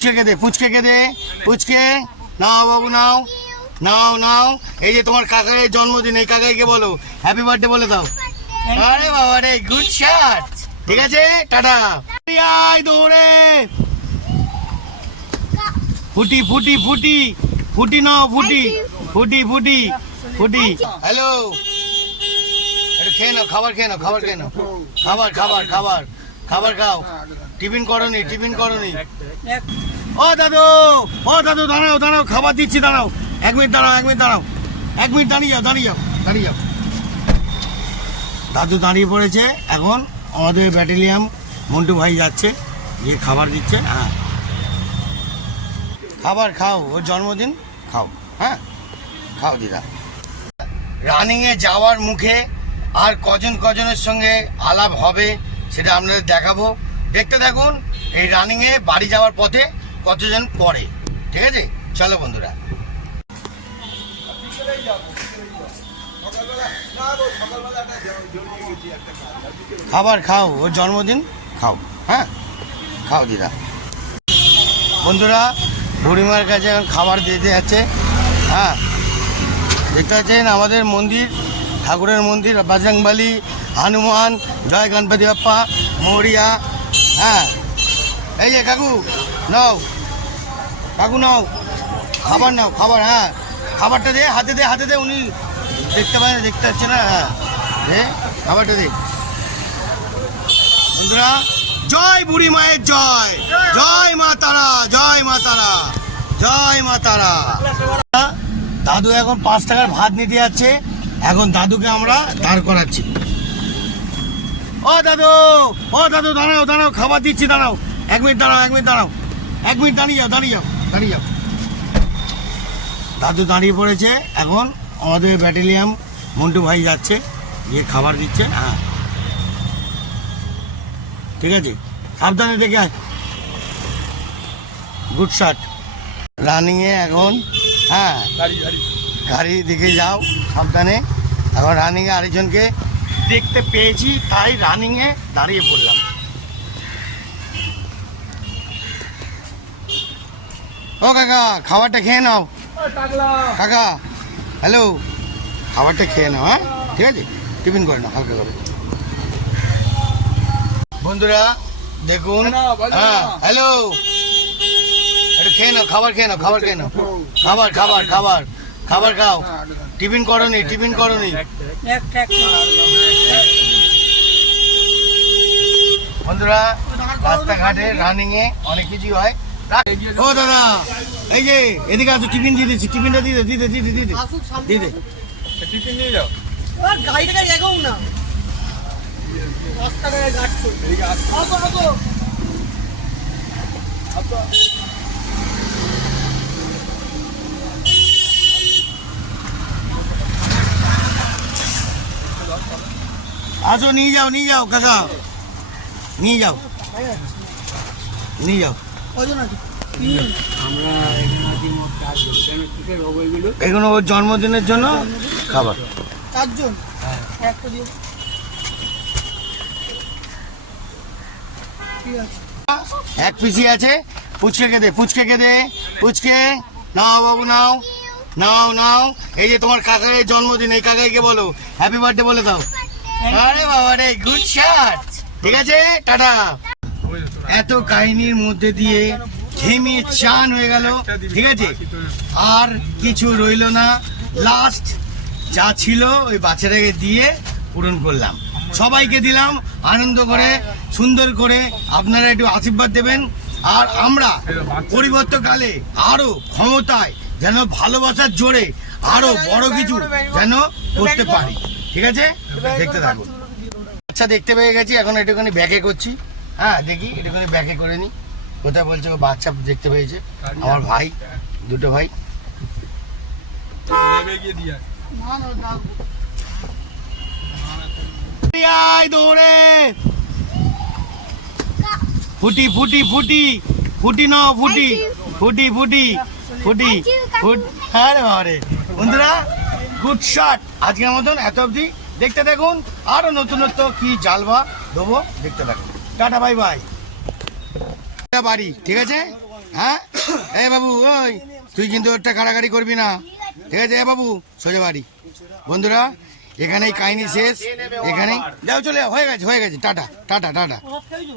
পুচকে দে পুচকে নাও বাবু নাও নাও নাও। এই যে তোমার কাকার জন্মদিন, এই কাকাইকে বলো হ্যাপি বার্থডে বলে দাও। আরে বাবা রে, গুড শট। ঠিক আছে, টাটা। আয় দৌড়ে। ফুটি ফুটি ফুটি ফুটি নাও, ফুটি ফুটি ফুটি ফুটি। হ্যালো, এটা খেয়ে নাও, খাবার খেয়ে নাও, খাবার খেয়ে নাও, খাবার খাবার খাবার খাবার খাও। টিফিন করনি, টিফিন করনি। ও দাদু, ও দাদু, দাঁড়াও দাঁড়াও, খাবার দিচ্ছি, দাঁড়াও 1 মিনিট, দাঁড়াও 1 মিনিট, দাঁড়াও 1 মিনিট, দাঁড়িয়ে যাও দাঁড়িয়ে যাও দাঁড়িয়ে যাও। দাদু দাঁড়িয়ে পড়েছে, এখন আমাদের ব্যাটালিয়ান মন্টু ভাই যাচ্ছে, গিয়ে খাবার দিচ্ছে। হ্যাঁ, খাবার খাও, ওর জন্মদিন, খাও। হ্যাঁ খাও দিদা। রানিংয়ে যাওয়ার মুখে আর কজন কজনের সঙ্গে আলাপ হবে সেটা আপনাদের দেখাবো, দেখতে থাকুন। এই রানিংয়ে বাড়ি যাওয়ার পথে কতজন পড়ে, ঠিক আছে? চলো বন্ধুরা। খাবার খাও, ওর জন্মদিন, খাও। হ্যাঁ খাও দিদা। বন্ধুরা, বুড়িমার কাছে এখন খাবার দিতে যাচ্ছে। হ্যাঁ, দেখতে পাচ্ছেন আমাদের মন্দির, ঠাকুরের মন্দির, বজরংবলী, হনুমান, জয় গণপতি বাপ্পা মরিয়া। হ্যাঁ, এই যে কাকু নাও, কাকু নাও, খাবার নাও, খাবার। হ্যাঁ, খাবারটা দে, হাতে দে, হাতে দে, উনি দেখতে পায় না, দেখতে পাচ্ছে না। হ্যাঁ দে, খাবারটা দে। বন্ধুরা, জয় বুড়ি মায়ের জয়, জয় মা তারা, জয় মা তারা, জয় মা তারা। দাদু এখন 5 টাকার ভাত নিতে যাচ্ছে, এখন দাদুকে আমরা দাঁড় করাচ্ছি। ও দাদু, ও দাদু, দাঁড়াও দাঁড়াও, খাবার দিচ্ছি, দাঁড়াও 1 মিনিট, দাঁড়াও 1 মিনিট, দাঁড়াও 1 মিনিট, দাঁড়িয়ে যাও দাঁড়িয়ে যাও দাঁড়িয়ে যাও। দাদু দাঁড়িয়ে পড়েছে, এখন আমাদের ব্যাটালিয়ান মন্টু ভাই যাচ্ছে, গিয়ে খাবার দিচ্ছে। হ্যাঁ ঠিক আছে, সাবধানে দেখে আয়, গুড শট। রানিংয়ে এখন, হ্যাঁ গাড়ি দিকে যাও সাবধানে। এখন রানিংয়ে আরেকজনকে দেখতে পেয়েছি, তাই রানিংয়ে দাঁড়িয়ে পড়লাম। ও কাকা, খাবারটা খেয়ে নাও। কাকা হ্যালো, খাবারটা খেয়ে নাও। হ্যাঁ ঠিক আছে, টিফিন করে নাও হালকা করে। বন্ধুরা দেখুন, হ্যাঁ হ্যালো, এটা খেয়ে নাও, খাবার খেয়ে নাও, খাবার খেয়ে নাও, খাবার খাবার খাবার খাবার খাও। টিফিন করনি, টিফিন করনি। বন্ধুরা, রাস্তাঘাটে রানিংয়ে অনেক কিছু হয়। ও দাদা, এই যে এদিকে আসো, টিফিন দিয়ে দিচ্ছি, টিফিনটা দিয়ে দে, দিয়ে দে, দিয়ে দে, দিয়ে দে, দিয়ে দে। টিফিন নিয়ে যাও। গাড়িটা এগোও না, রাস্তাঘাটে গাড়ি এদিকে আসো, আসো আসো। আসো, নিয়ে যাও, নিয়ে যাও কাকা, নিয়ে যাও, নিয়ে যাও। কজন আছে? আমরা এখানে আছি মোট 4 জন। কেন কিসের হবে এগুলো? এগুলো ওর জন্মদিনের জন্য খাবার। 4 জন? হ্যাঁ, একটা দিও। ঠিক আছে, 1 পিসি আছে। পুচকে দে, পুচকে দে, পুচকে নাও বাবু নাও নাও নাও। এই যে তোমার কাকার জন্মদিন, এই কাকাইকে বলো হ্যাপি বার্থডে বলে দাও। আরে বাবা রে, গুড শট। ঠিক আছে, টাটা। এত কাহিনীর মধ্যে দিয়ে ঘেমে চান হয়ে গেল, ঠিক আছে, আর কিছু রইল না। লাস্ট যা ছিল ওই বাচ্চাটাকে দিয়ে পূরণ করলাম, সবাইকে দিলাম আনন্দ করে, সুন্দর করে। আপনারা একটু আশীর্বাদ দেবেন, আর আমরা পরিবর্তনকালে আরো ক্ষমতায় যেন ভালোবাসার জোরে আরো বড় কিছু যেন করতে পারি, ঠিক আছে? দেখতে থাকুন। আচ্ছা, দেখতে পেয়ে গেছি, এখন একটুখানি ব্যাকে করছি। হ্যাঁ দেখি, একটুখানি ব্যাকে করে নি। কোথায় বলছে ও বাচ্চা দেখতে পেয়েছে, আমার ভাই, দুটো ভাই। না না না, আয় দৌড়ে। ফুটি ফুটি ফুটি ফুটি নাও, ফুটি ফুটি ফুটি ফুটি ফুট। হ্যাঁ রে বাবা রে। বন্ধুরা, গুড শট। আজকের মতন এত অবধি, দেখতে দেখুন আরো নতুনত্ব কি জালবা দেবো, দেখতে থাকুন। Tata, bye bye. বাড়ি ঠিক আছে। হ্যাঁ এ বাবু ওই তুই কিন্তু একটা কাড়াকাড়ি করবি না, ঠিক আছে? এ বাবু সোজা বাড়ি। বন্ধুরা এখানেই কাহিনী শেষ, এখানেই যাও, চলে যাও, হয়ে গেছে টাটা টাটা টাটা। ও খেয়েছো